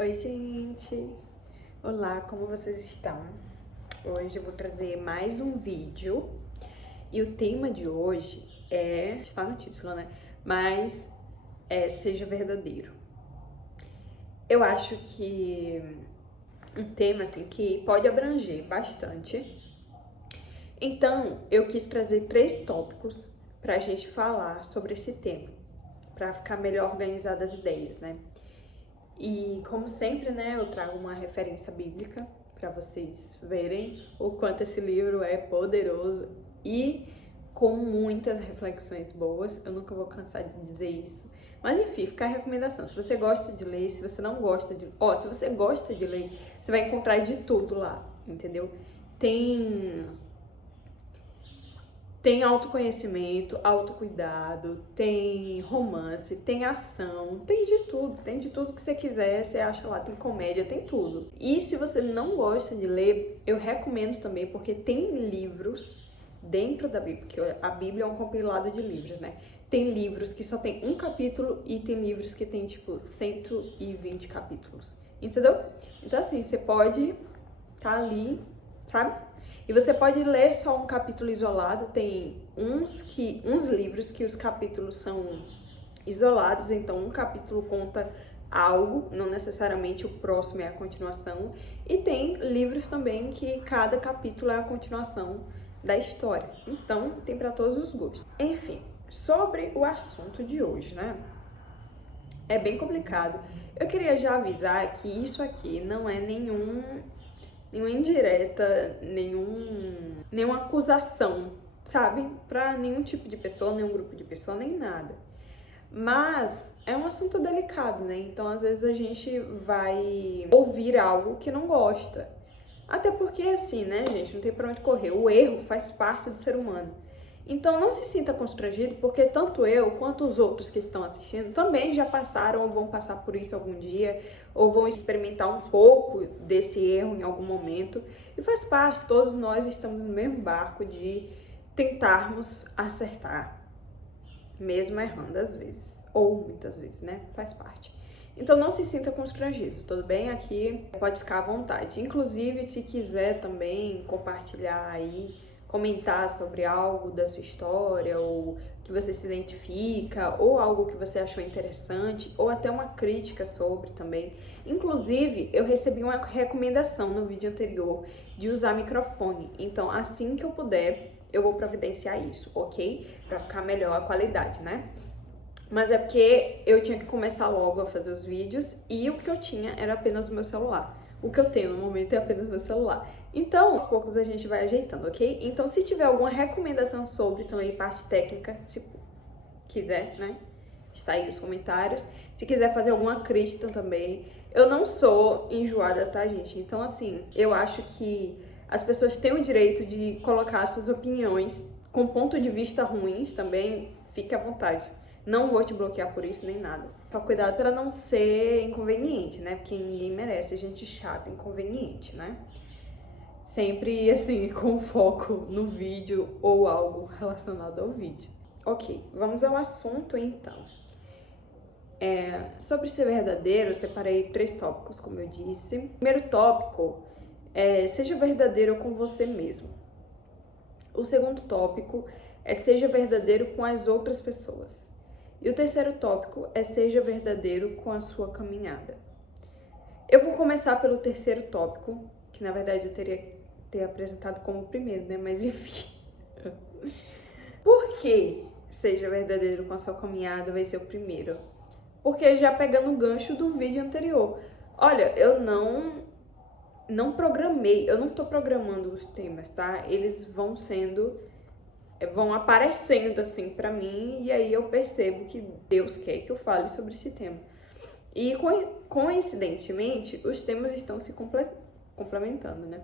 Oi, gente! Olá, como vocês estão? Hoje eu vou trazer mais um vídeo e o tema de hoje está no título, né? Mas seja verdadeiro. Eu acho que um tema assim que pode abranger bastante. Então, eu quis trazer 3 tópicos para a gente falar sobre esse tema, para ficar melhor organizadas as ideias, né? E como sempre, né, eu trago uma referência bíblica para vocês verem o quanto esse livro é poderoso e com muitas reflexões boas. Eu nunca vou cansar de dizer isso. Mas enfim, fica a recomendação. Se você gosta de ler, se você não gosta de... se você gosta de ler, você vai encontrar de tudo lá, entendeu? Tem autoconhecimento, autocuidado, tem romance, tem ação, tem de tudo que você quiser, você acha lá, tem comédia, tem tudo. E se você não gosta de ler, eu recomendo também, porque tem livros dentro da Bíblia, porque a Bíblia é um compilado de livros, né? Tem livros que só tem um capítulo e tem livros que tem, tipo, 120 capítulos, entendeu? Então, assim, você pode estar ali, sabe? E você pode ler só um capítulo isolado, tem uns livros que os capítulos são isolados, então um capítulo conta algo, não necessariamente o próximo é a continuação, e tem livros também que cada capítulo é a continuação da história. Então, tem para todos os gostos. Enfim, sobre o assunto de hoje, né? É bem complicado. Eu queria já avisar que isso aqui não é nenhuma indireta, nenhuma acusação, sabe? Pra nenhum tipo de pessoa, nenhum grupo de pessoa, nem nada. Mas é um assunto delicado, né? Então, às vezes a gente vai ouvir algo que não gosta. Até porque, assim, né, gente, não tem pra onde correr. O erro faz parte do ser humano. Então, não se sinta constrangido, porque tanto eu quanto os outros que estão assistindo também já passaram ou vão passar por isso algum dia, ou vão experimentar um pouco desse erro em algum momento. E faz parte, todos nós estamos no mesmo barco de tentarmos acertar, mesmo errando às vezes, ou muitas vezes, né? Faz parte. Então não se sinta constrangido, tudo bem? Aqui pode ficar à vontade. Inclusive, se quiser também compartilhar aí, comentar sobre algo da sua história, ou que você se identifica, ou algo que você achou interessante, ou até uma crítica sobre também. Inclusive, eu recebi uma recomendação no vídeo anterior de usar microfone. Então, assim que eu puder, eu vou providenciar isso, ok? Pra ficar melhor a qualidade, né? Mas é porque eu tinha que começar logo a fazer os vídeos e o que eu tinha era apenas o meu celular. O que eu tenho no momento é apenas o meu celular. Então, aos poucos a gente vai ajeitando, ok? Então, se tiver alguma recomendação sobre também parte técnica, se quiser, né? Está aí nos comentários. Se quiser fazer alguma crítica também. Eu não sou enjoada, tá, gente? Então, assim, eu acho que as pessoas têm o direito de colocar suas opiniões com ponto de vista ruins também. Fique à vontade. Não vou te bloquear por isso nem nada. Só cuidado para não ser inconveniente, né? Porque ninguém merece gente chata, inconveniente, né? Sempre assim, com foco no vídeo ou algo relacionado ao vídeo. Ok, vamos ao assunto então. Sobre ser verdadeiro, eu separei 3 tópicos, como eu disse. O primeiro tópico é seja verdadeiro com você mesmo. O segundo tópico é seja verdadeiro com as outras pessoas. E o terceiro tópico é seja verdadeiro com a sua caminhada. Eu vou começar pelo terceiro tópico, que na verdade eu teria que ter apresentado como primeiro, né? Mas enfim. Por que seja verdadeiro com a sua caminhada vai ser o primeiro? Porque já pegando o gancho do vídeo anterior. Olha, eu não programei, eu não tô programando os temas, tá? Eles vão aparecendo assim pra mim e aí eu percebo que Deus quer que eu fale sobre esse tema. E coincidentemente, os temas estão se complementando, né?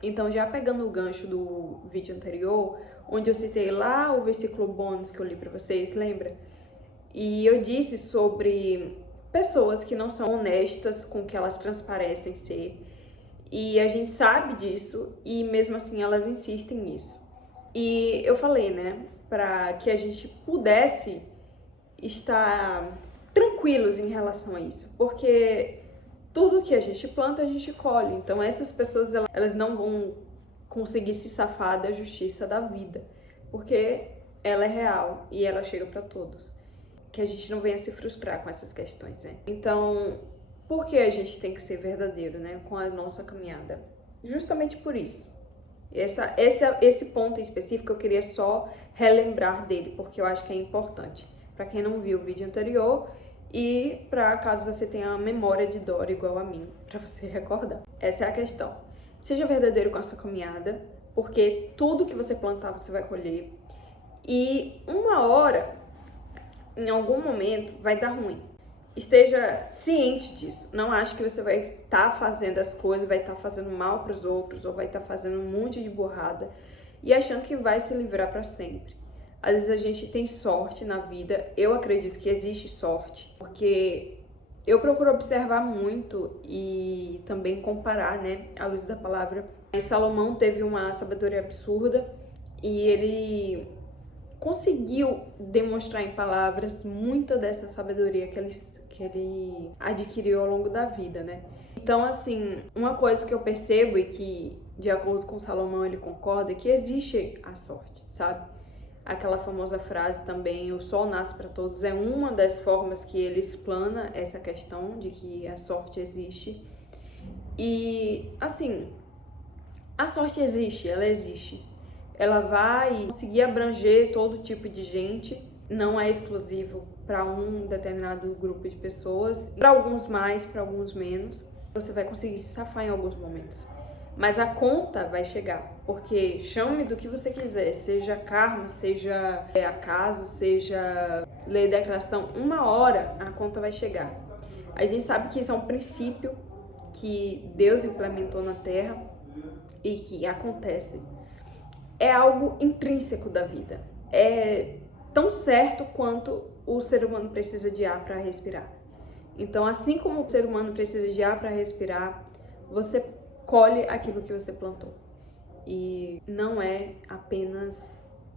Então, já pegando o gancho do vídeo anterior, onde eu citei lá o versículo bônus que eu li pra vocês, lembra? E eu disse sobre pessoas que não são honestas com o que elas transparecem ser. E a gente sabe disso e mesmo assim elas insistem nisso. E eu falei, né, para que a gente pudesse estar tranquilos em relação a isso, porque tudo que a gente planta, a gente colhe. Então essas pessoas, elas não vão conseguir se safar da justiça da vida, porque ela é real e ela chega para todos. Que a gente não venha se frustrar com essas questões, né? Então, por que a gente tem que ser verdadeiro, né, com a nossa caminhada? Justamente por isso. Esse ponto em específico eu queria só relembrar dele, porque eu acho que é importante. Para quem não viu o vídeo anterior e para caso você tenha uma memória de Dora igual a mim, para você recordar. Essa é a questão. Seja verdadeiro com a sua caminhada, porque tudo que você plantar você vai colher. E uma hora, em algum momento, vai dar ruim. Esteja ciente disso. Não ache que você vai estar fazendo as coisas, vai estar fazendo mal para os outros, ou vai estar fazendo um monte de burrada e achando que vai se livrar para sempre. Às vezes a gente tem sorte na vida. Eu acredito que existe sorte, porque eu procuro observar muito e também comparar, né, à luz da palavra. E Salomão teve uma sabedoria absurda e ele conseguiu demonstrar em palavras muita dessa sabedoria que ele adquiriu ao longo da vida, né? Então, assim, uma coisa que eu percebo e que, de acordo com Salomão, ele concorda, é que existe a sorte, sabe? Aquela famosa frase também, o sol nasce para todos, é uma das formas que ele explana essa questão de que a sorte existe. E, assim, a sorte existe, ela existe. Ela vai conseguir abranger todo tipo de gente, não é exclusivo para um determinado grupo de pessoas, para alguns mais, para alguns menos. Você vai conseguir se safar em alguns momentos. Mas a conta vai chegar, porque chame do que você quiser, seja karma, seja acaso, seja lei da atração, uma hora a conta vai chegar. A gente sabe que isso é um princípio que Deus implementou na Terra e que acontece. É algo intrínseco da vida. É tão certo quanto o ser humano precisa de ar para respirar. Então, assim como o ser humano precisa de ar para respirar, você colhe aquilo que você plantou. E não é apenas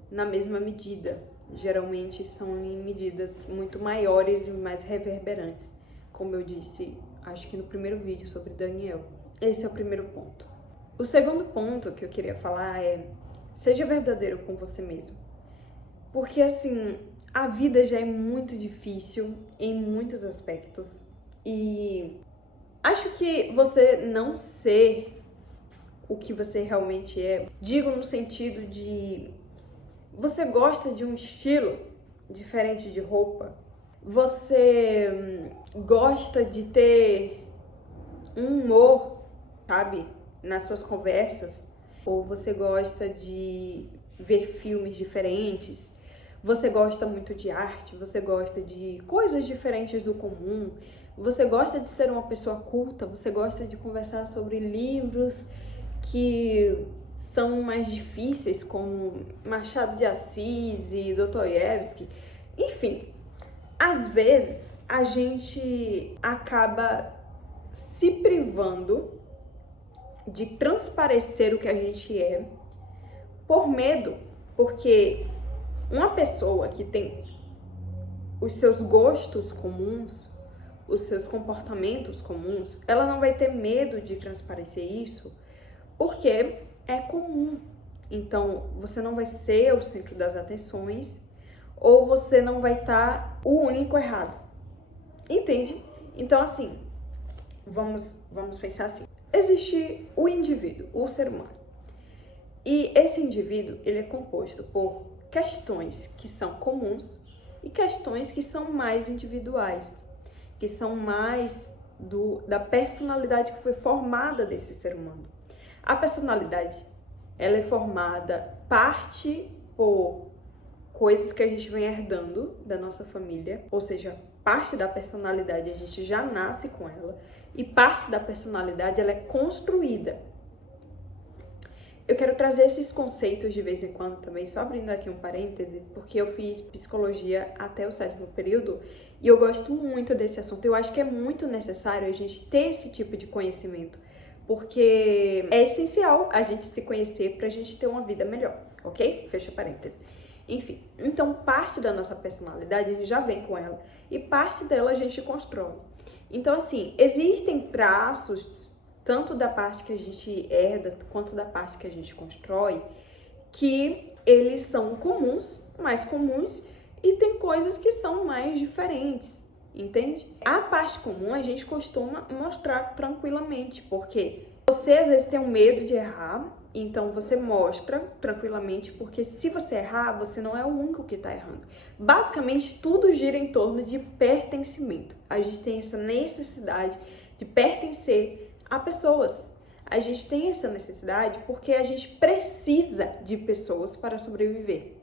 na mesma medida. Geralmente são em medidas muito maiores e mais reverberantes. Como eu disse, acho que no primeiro vídeo sobre Daniel. Esse é o primeiro ponto. O segundo ponto que eu queria falar é: seja verdadeiro com você mesmo. Porque, assim, a vida já é muito difícil em muitos aspectos. E acho que você não ser o que você realmente é, digo no sentido de você gosta de um estilo diferente de roupa, você gosta de ter um humor, sabe, nas suas conversas, ou você gosta de ver filmes diferentes, você gosta muito de arte, você gosta de coisas diferentes do comum, você gosta de ser uma pessoa culta, você gosta de conversar sobre livros que são mais difíceis, como Machado de Assis e Dostoiévski. Enfim, às vezes a gente acaba se privando de transparecer o que a gente é por medo, porque uma pessoa que tem os seus gostos comuns, os seus comportamentos comuns, ela não vai ter medo de transparecer isso, porque é comum. Então, você não vai ser o centro das atenções, ou você não vai estar o único errado. Entende? Então, assim, vamos pensar assim. Existe o indivíduo, o ser humano. E esse indivíduo, ele é composto por questões que são comuns e questões que são mais individuais, que são mais da personalidade que foi formada desse ser humano. A personalidade, ela é formada parte por coisas que a gente vem herdando da nossa família, ou seja, parte da personalidade a gente já nasce com ela e parte da personalidade ela é construída. Eu quero trazer esses conceitos de vez em quando também, só abrindo aqui um parêntese, porque eu fiz psicologia até o 7º período e eu gosto muito desse assunto. Eu acho que é muito necessário a gente ter esse tipo de conhecimento, porque é essencial a gente se conhecer pra gente ter uma vida melhor, ok? Fecha parênteses. Enfim, então parte da nossa personalidade a gente já vem com ela e parte dela a gente constrói. Então, assim, existem traços, tanto da parte que a gente herda, quanto da parte que a gente constrói, que eles são comuns, mais comuns, e tem coisas que são mais diferentes, entende? A parte comum a gente costuma mostrar tranquilamente, porque você às vezes tem um medo de errar, então você mostra tranquilamente, porque se você errar, você não é o único que está errando. Basicamente, tudo gira em torno de pertencimento. A gente tem essa necessidade de pertencer a pessoas. A gente tem essa necessidade porque a gente precisa de pessoas para sobreviver.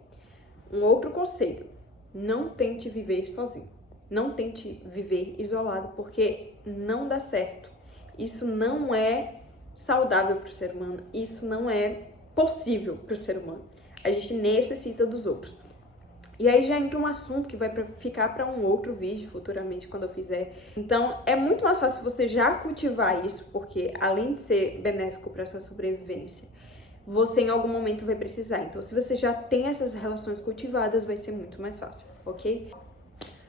Um outro conselho: não tente viver sozinho. Não tente viver isolado, porque não dá certo. Isso não é saudável para o ser humano, isso não é possível para o ser humano. A gente necessita dos outros. E aí já entra um assunto que vai ficar para um outro vídeo futuramente, quando eu fizer. Então, é muito mais fácil você já cultivar isso, porque além de ser benéfico para sua sobrevivência, você em algum momento vai precisar. Então, se você já tem essas relações cultivadas, vai ser muito mais fácil, ok?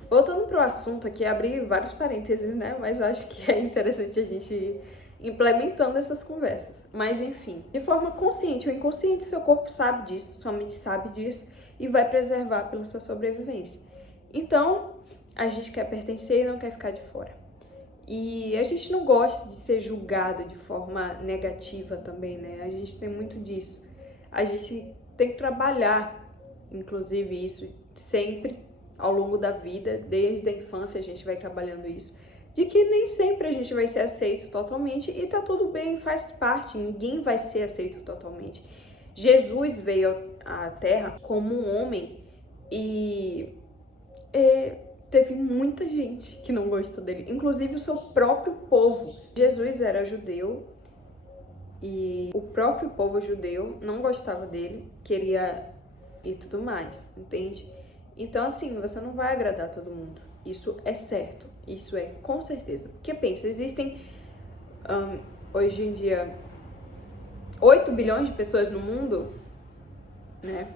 Voltando pro assunto aqui, abri vários parênteses, né? Mas eu acho que é interessante a gente ir implementando essas conversas. Mas enfim, de forma consciente ou inconsciente, seu corpo sabe disso, sua mente sabe disso e vai preservar pela sua sobrevivência. Então, a gente quer pertencer e não quer ficar de fora. E a gente não gosta de ser julgado de forma negativa também, né? A gente tem muito disso. A gente tem que trabalhar, inclusive, isso sempre ao longo da vida, desde a infância a gente vai trabalhando isso, de que nem sempre a gente vai ser aceito totalmente e tá tudo bem, faz parte, ninguém vai ser aceito totalmente. Jesus veio à Terra como um homem e teve muita gente que não gostou dele, inclusive o seu próprio povo. Jesus era judeu e o próprio povo judeu não gostava dele, queria e tudo mais, entende? Então, assim, você não vai agradar todo mundo. Isso é certo. Isso é com certeza. Porque pensa, existem hoje em dia 8 bilhões de pessoas no mundo, né?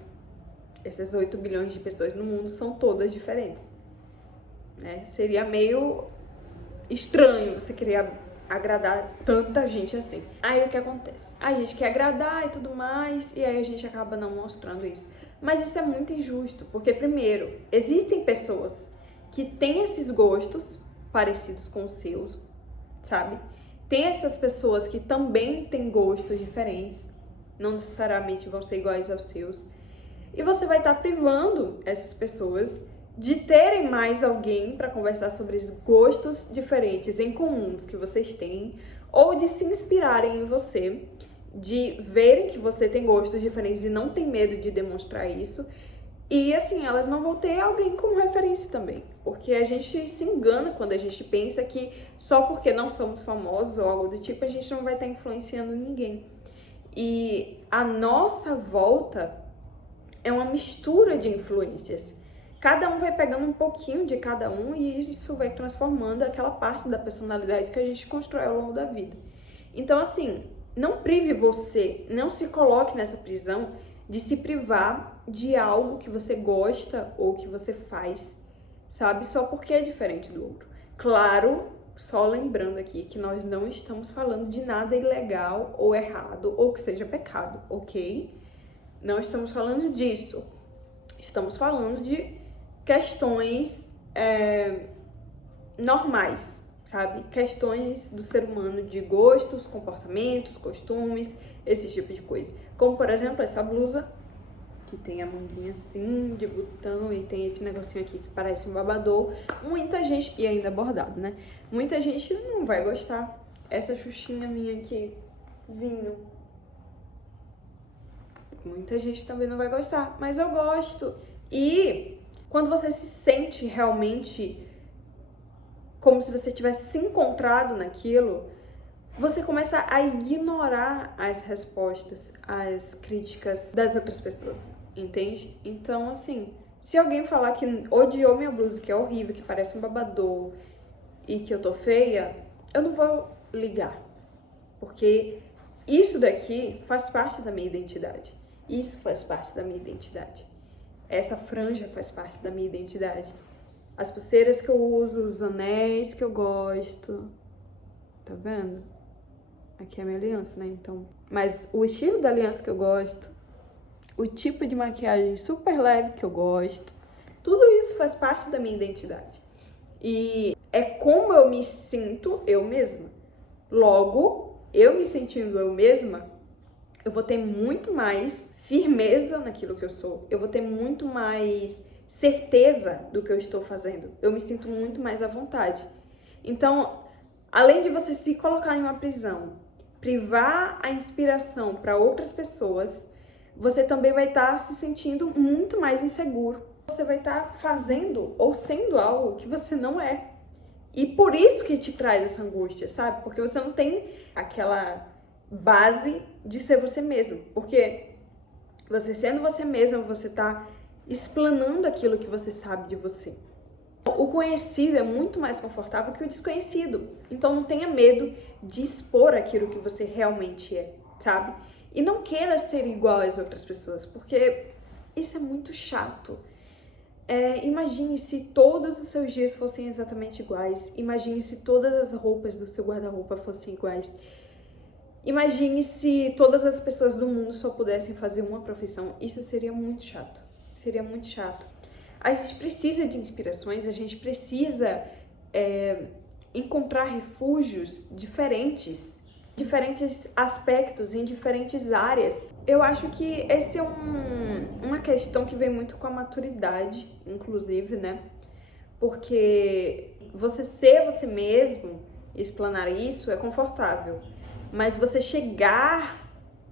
Essas 8 bilhões de pessoas no mundo são todas diferentes, né? Seria meio estranho você querer agradar tanta gente assim. Aí o que acontece? A gente quer agradar e tudo mais, e aí a gente acaba não mostrando isso. Mas isso é muito injusto, porque primeiro, existem pessoas que têm esses gostos parecidos com os seus, sabe? Tem essas pessoas que também têm gostos diferentes, não necessariamente vão ser iguais aos seus. E você vai estar privando essas pessoas de terem mais alguém para conversar sobre os gostos diferentes em comuns que vocês têm, ou de se inspirarem em você, de verem que você tem gostos diferentes e não tem medo de demonstrar isso. E assim, elas não vão ter alguém como referência também, porque a gente se engana quando a gente pensa que só porque não somos famosos ou algo do tipo, a gente não vai estar influenciando ninguém. E a nossa volta é uma mistura de influências. Cada um vai pegando um pouquinho de cada um e isso vai transformando aquela parte da personalidade que a gente constrói ao longo da vida. Então, assim, não prive você, não se coloque nessa prisão de se privar de algo que você gosta ou que você faz, sabe? Só porque é diferente do outro. Claro, só lembrando aqui que nós não estamos falando de nada ilegal ou errado ou que seja pecado, ok? Não estamos falando disso. Estamos falando de questões normais, sabe? Questões do ser humano de gostos, comportamentos, costumes, esse tipo de coisa. Como, por exemplo, essa blusa, que tem a manguinha assim, de botão, e tem esse negocinho aqui que parece um babador. Muita gente, e ainda bordado, né? Muita gente não vai gostar. Essa xuxinha minha aqui, vinho. Muita gente também não vai gostar, mas eu gosto. E quando você se sente realmente como se você tivesse se encontrado naquilo, você começa a ignorar as respostas, as críticas das outras pessoas, entende? Então, assim, se alguém falar que odiou minha blusa, que é horrível, que parece um babador e que eu tô feia, eu não vou ligar, porque isso daqui faz parte da minha identidade. Isso faz parte da minha identidade. Essa franja faz parte da minha identidade. as pulseiras que eu uso, os anéis que eu gosto. Tá vendo? Aqui é a minha aliança, né? Então, mas o estilo da aliança que eu gosto, o tipo de maquiagem super leve que eu gosto, tudo isso faz parte da minha identidade. E é como eu me sinto eu mesma. Logo, eu me sentindo eu mesma, eu vou ter muito mais firmeza naquilo que eu sou. Eu vou ter muito mais certeza do que eu estou fazendo. Eu me sinto muito mais à vontade. Então, além de você se colocar em uma prisão, privar a inspiração para outras pessoas, você também vai estar se sentindo muito mais inseguro. Você vai estar fazendo ou sendo algo que você não é. E por isso que te traz essa angústia, sabe? Porque você não tem aquela base de ser você mesmo. Porque você sendo você mesmo, você tá explanando aquilo que você sabe de você. O conhecido é muito mais confortável que o desconhecido. Então não tenha medo de expor aquilo que você realmente é, sabe? E não queira ser igual às outras pessoas, porque isso é muito chato. Imagine se todos os seus dias fossem exatamente iguais. Imagine se todas as roupas do seu guarda-roupa fossem iguais. Imagine se todas as pessoas do mundo só pudessem fazer uma profissão. Isso seria muito chato. Seria muito chato. A gente precisa de inspirações, a gente precisa encontrar refúgios diferentes aspectos, em diferentes áreas. Eu acho que esse é uma questão que vem muito com a maturidade, inclusive, né? Porque você ser você mesmo, explanar isso é confortável, mas você chegar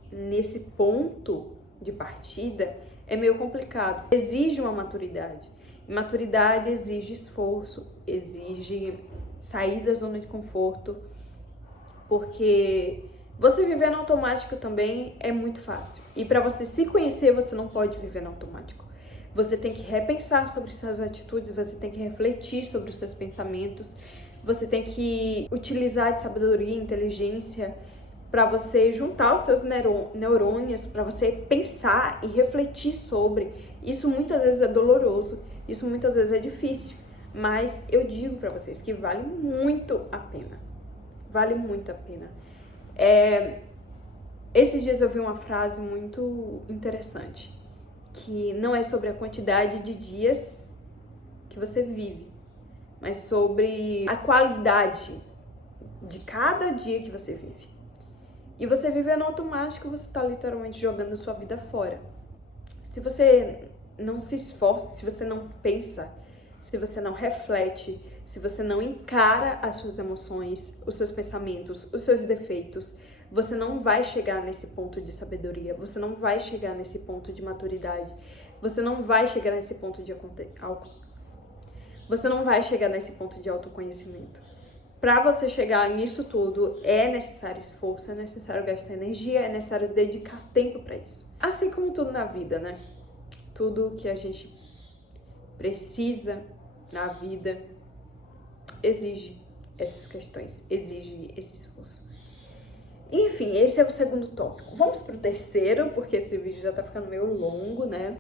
nesse ponto de partida é meio complicado. Exige uma maturidade. E maturidade exige esforço, exige sair da zona de conforto, porque você viver no automático também é muito fácil. E para você se conhecer, você não pode viver no automático. Você tem que repensar sobre suas atitudes, você tem que refletir sobre os seus pensamentos, você tem que utilizar de sabedoria e inteligência para você juntar os seus neurônios, para você pensar e refletir sobre. Isso muitas vezes é doloroso, isso muitas vezes é difícil, mas eu digo para vocês que vale muito a pena. Vale muito a pena. Esses dias eu vi uma frase muito interessante, que não é sobre a quantidade de dias que você vive, mas sobre a qualidade de cada dia que você vive. E você viver no automático, você está literalmente jogando a sua vida fora. Se você não se esforça, se você não pensa, se você não reflete, se você não encara as suas emoções, os seus pensamentos, os seus defeitos, você não vai chegar nesse ponto de sabedoria, você não vai chegar nesse ponto de maturidade, você não vai chegar nesse ponto de autoconhecimento. Para você chegar nisso tudo, é necessário esforço, é necessário gastar energia, é necessário dedicar tempo para isso. Assim como tudo na vida, né? Tudo que a gente precisa na vida exige essas questões, exige esse esforço. Enfim, esse é o segundo tópico. Vamos pro terceiro, porque esse vídeo já tá ficando meio longo, né?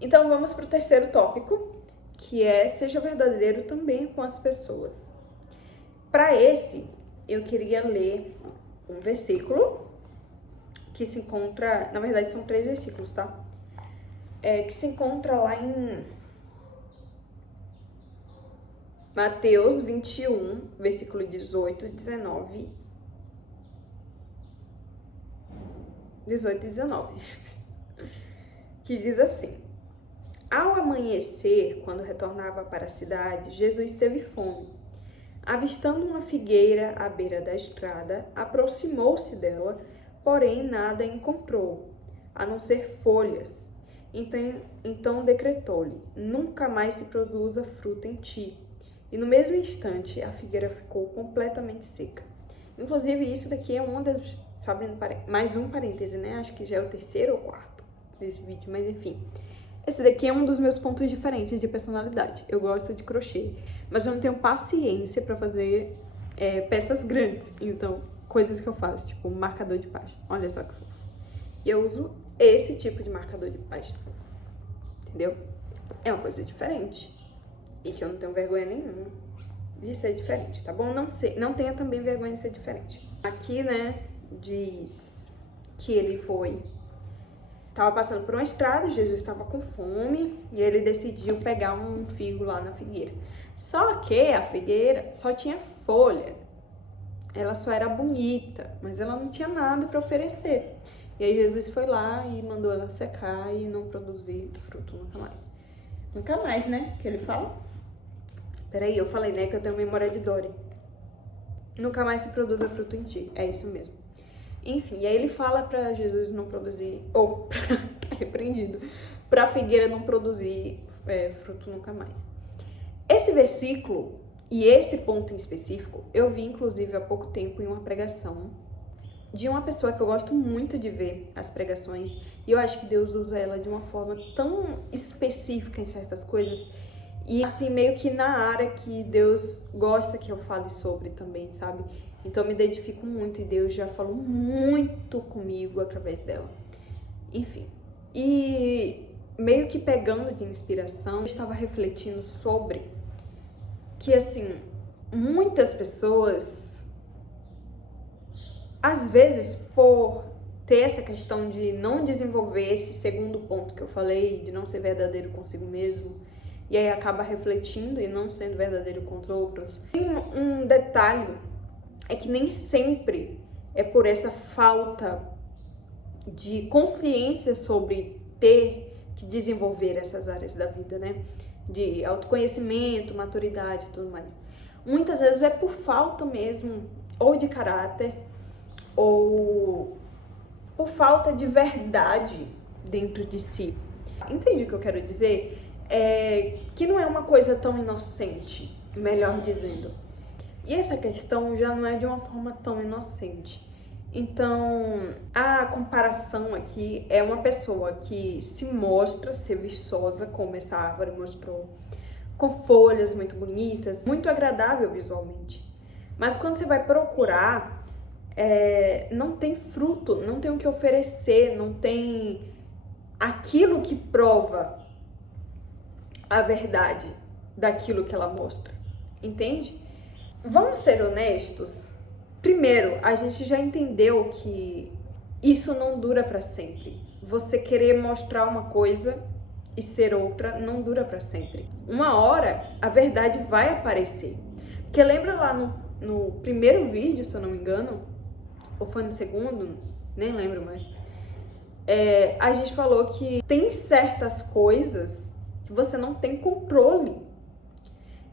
Então vamos pro terceiro tópico, que é seja verdadeiro também com as pessoas. Para esse, eu queria ler um versículo que se encontra, na verdade são 3 versículos, tá? Que se encontra lá em Mateus 21, versículo 18 e 19. 18 e 19. Que diz assim: Ao amanhecer, quando retornava para a cidade, Jesus teve fome. Avistando uma figueira à beira da estrada, aproximou-se dela, porém nada encontrou, a não ser folhas. Então decretou-lhe: Nunca mais se produza fruta em ti. E no mesmo instante, a figueira ficou completamente seca. Inclusive, isso daqui é uma das... Só abrindo mais um parêntese, né? Acho que já é o 3º ou 4º desse vídeo, mas enfim. Esse daqui é um dos meus pontos diferentes de personalidade. Eu gosto de crochê, mas eu não tenho paciência pra fazer peças grandes. Então, coisas que eu faço, tipo marcador de página. Olha só que fofo. E eu uso esse tipo de marcador de página. Entendeu? É uma coisa diferente. E que eu não tenho vergonha nenhuma de ser diferente, tá bom? Não tenha também vergonha de ser diferente. Aqui, né, diz que ele tava passando por uma estrada, Jesus estava com fome e ele decidiu pegar um figo lá na figueira. Só que a figueira só tinha folha, ela só era bonita, mas ela não tinha nada para oferecer. E aí Jesus foi lá e mandou ela secar e não produzir fruto nunca mais. Nunca mais, né, que ele fala? Peraí, eu falei, né, que eu tenho memória de Dory. Nunca mais se produza fruto em ti, é isso mesmo. Enfim, e aí ele fala pra Jesus não produzir, ou tá repreendido, pra figueira não produzir fruto nunca mais. Esse versículo e esse ponto em específico, eu vi inclusive há pouco tempo em uma pregação de uma pessoa que eu gosto muito de ver as pregações, e eu acho que Deus usa ela de uma forma tão específica em certas coisas, e assim, meio que na área que Deus gosta que eu fale sobre também, sabe? Então eu me identifico muito e Deus já falou muito comigo através dela. Enfim, e meio que pegando de inspiração, eu estava refletindo sobre que, assim, muitas pessoas, às vezes, por ter essa questão de não desenvolver esse segundo ponto que eu falei, de não ser verdadeiro consigo mesmo, e aí acaba refletindo e não sendo verdadeiro com os outros. Tem um detalhe, é que nem sempre é por essa falta de consciência sobre ter que desenvolver essas áreas da vida, né? De autoconhecimento, maturidade e tudo mais. Muitas vezes é por falta mesmo, ou de caráter, ou por falta de verdade dentro de si. Entende o que eu quero dizer? Que não é uma coisa tão inocente, melhor dizendo. E essa questão já não é de uma forma tão inocente. Então, a comparação aqui é uma pessoa que se mostra ser viçosa, como essa árvore mostrou, com folhas muito bonitas, muito agradável visualmente. Mas quando você vai procurar, não tem fruto, não tem o que oferecer, não tem aquilo que prova a verdade daquilo que ela mostra, entende? Vamos ser honestos? Primeiro, a gente já entendeu que isso não dura para sempre. Você querer mostrar uma coisa e ser outra não dura para sempre. Uma hora a verdade vai aparecer. Porque lembra lá no primeiro vídeo, se eu não me engano, ou foi no segundo, nem lembro mais, a gente falou que tem certas coisas que você não tem controle.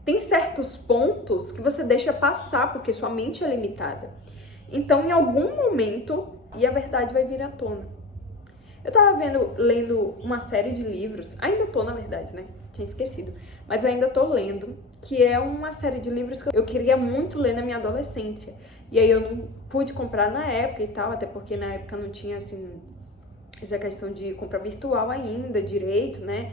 Tem certos pontos que você deixa passar porque sua mente é limitada. Então, em algum momento, e a verdade vai vir à tona. Eu tava lendo uma série de livros, ainda tô na verdade, né? Tinha esquecido. Mas eu ainda tô lendo, que é uma série de livros que eu queria muito ler na minha adolescência. E aí eu não pude comprar na época e tal, até porque na época não tinha, assim, essa questão de compra virtual ainda, direito, né?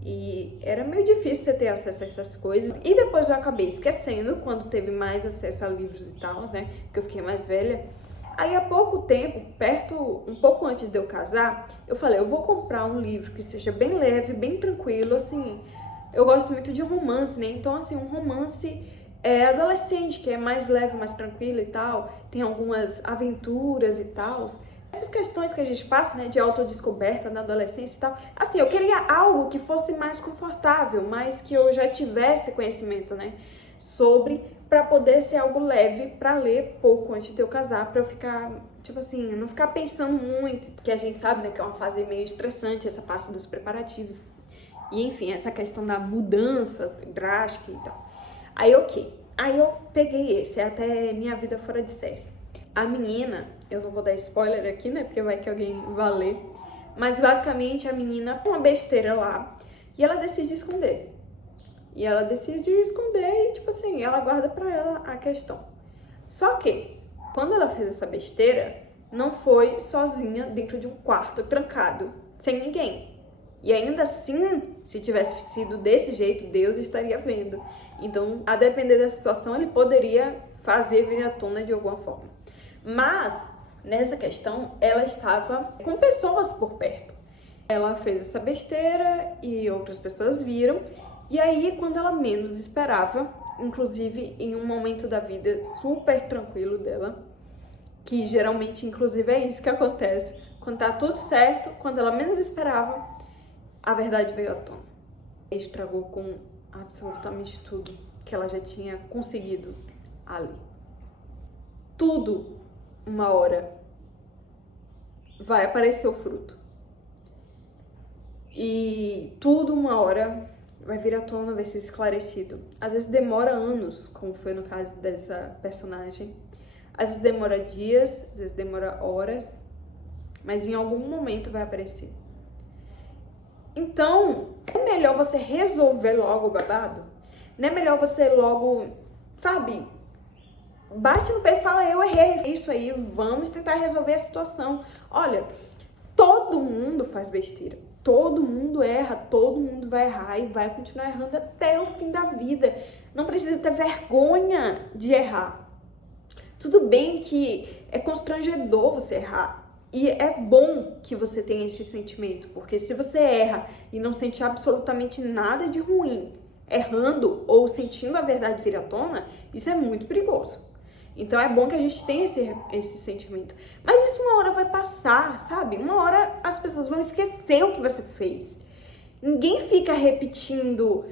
E era meio difícil você ter acesso a essas coisas. E depois eu acabei esquecendo, quando teve mais acesso a livros e tal, né? Porque eu fiquei mais velha. Aí há pouco tempo, um pouco antes de eu casar, eu falei, eu vou comprar um livro que seja bem leve, bem tranquilo, assim. Eu gosto muito de romance, né? Então, assim, um romance adolescente, que é mais leve, mais tranquilo e tal. Tem algumas aventuras e tal. Essas questões que a gente passa, né, de autodescoberta na adolescência e tal, assim, eu queria algo que fosse mais confortável, mas que eu já tivesse conhecimento, né, sobre, pra poder ser algo leve pra ler pouco antes de eu casar, pra eu ficar, tipo assim, não ficar pensando muito, porque a gente sabe, né, que é uma fase meio estressante essa parte dos preparativos, e enfim, essa questão da mudança drástica e tal. Aí, aí eu peguei esse, até Minha Vida Fora de Série. A menina, eu não vou dar spoiler aqui, né, porque vai que alguém vai ler, mas basicamente a menina tem uma besteira lá e ela decide esconder. E ela decide esconder e, tipo assim, ela guarda pra ela a questão. Só que, quando ela fez essa besteira, não foi sozinha dentro de um quarto trancado, sem ninguém. E ainda assim, se tivesse sido desse jeito, Deus estaria vendo. Então, a depender da situação, ele poderia fazer vir à tona de alguma forma. Mas, nessa questão, ela estava com pessoas por perto. Ela fez essa besteira e outras pessoas viram. E aí, quando ela menos esperava, inclusive em um momento da vida super tranquilo dela, que geralmente, inclusive, é isso que acontece, quando tá tudo certo, quando ela menos esperava, a verdade veio à tona. Estragou com absolutamente tudo que ela já tinha conseguido ali. Tudo, uma hora, vai aparecer o fruto. E tudo, uma hora, vai vir à tona, vai ser esclarecido. Às vezes demora anos, como foi no caso dessa personagem. Às vezes demora dias, às vezes demora horas, mas em algum momento vai aparecer. Então, é melhor você resolver logo o babado? Não é melhor você logo, sabe, bate no peito e fala, eu errei, é isso aí, vamos tentar resolver a situação. Olha, todo mundo faz besteira. Todo mundo erra, todo mundo vai errar e vai continuar errando até o fim da vida. Não precisa ter vergonha de errar. Tudo bem que é constrangedor você errar. E é bom que você tenha esse sentimento, porque se você erra e não sente absolutamente nada de ruim errando ou sentindo a verdade vir à tona, isso é muito perigoso. Então é bom que a gente tenha esse sentimento. Mas isso uma hora vai passar, sabe? Uma hora as pessoas vão esquecer o que você fez. Ninguém fica repetindo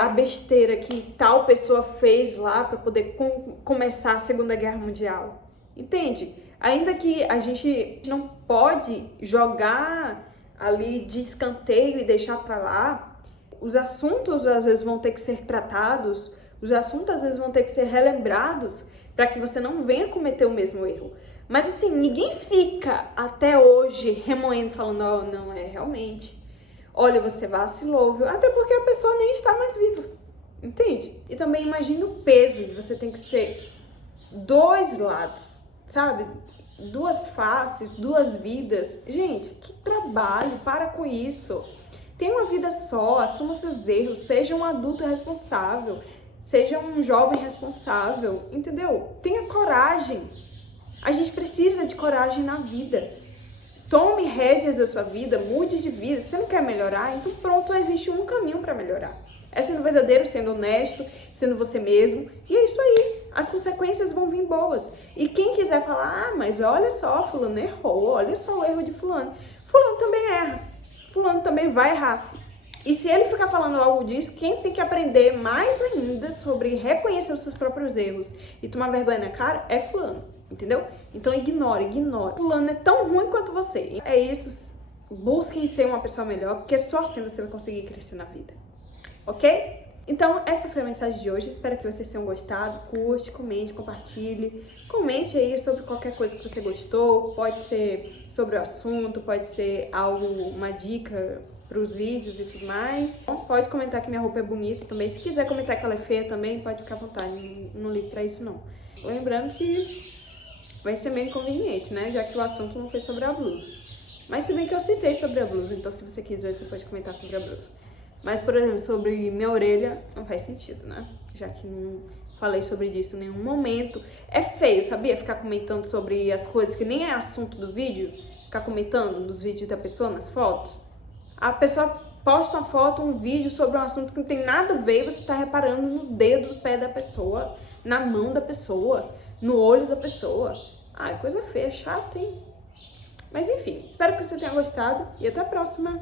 a besteira que tal pessoa fez lá para poder começar a Segunda Guerra Mundial. Entende? Ainda que a gente não pode jogar ali de escanteio e deixar para lá, os assuntos às vezes vão ter que ser tratados, os assuntos às vezes vão ter que ser relembrados para que você não venha cometer o mesmo erro. Mas assim, ninguém fica até hoje remoendo, falando, oh, não, realmente, olha, você vacilou, viu? Até porque a pessoa nem está mais viva, entende? E também imagina o peso de você ter que ser dois lados, sabe? Duas faces, duas vidas. Gente, que trabalho, para com isso. Tenha uma vida só, assuma seus erros, seja um adulto responsável, seja um jovem responsável, entendeu? Tenha coragem. A gente precisa de coragem na vida. Tome rédeas da sua vida, mude de vida. Você não quer melhorar? Então pronto, existe um caminho para melhorar. É sendo verdadeiro, sendo honesto, sendo você mesmo. E é isso aí. As consequências vão vir boas. E quem quiser falar, mas olha só, fulano errou, olha só o erro de fulano. Fulano também erra. Fulano também vai errar. E se ele ficar falando algo disso, quem tem que aprender mais ainda sobre reconhecer os seus próprios erros e tomar vergonha na cara é fulano, entendeu? Então ignore. Fulano é tão ruim quanto você. É isso, busquem ser uma pessoa melhor, porque só assim você vai conseguir crescer na vida, ok? Então essa foi a mensagem de hoje, espero que vocês tenham gostado, curte, comente, compartilhe, comente aí sobre qualquer coisa que você gostou, pode ser sobre o assunto, pode ser algo, uma dica para os vídeos e tudo mais. Pode comentar que minha roupa é bonita também. Se quiser comentar que ela é feia também, pode ficar à vontade. Não ligo pra isso, não. Lembrando que vai ser meio inconveniente, né? Já que o assunto não foi sobre a blusa. Mas se bem que eu citei sobre a blusa, então se você quiser, você pode comentar sobre a blusa. Mas, por exemplo, sobre minha orelha, não faz sentido, né? Já que não falei sobre isso em nenhum momento. É feio, sabia? Ficar comentando sobre as coisas que nem é assunto do vídeo. Ficar comentando nos vídeos da pessoa, nas fotos. A pessoa posta uma foto, um vídeo sobre um assunto que não tem nada a ver e você tá reparando no dedo do pé da pessoa, na mão da pessoa, no olho da pessoa. Ai, coisa feia, chata, hein? Mas enfim, espero que você tenha gostado e até a próxima!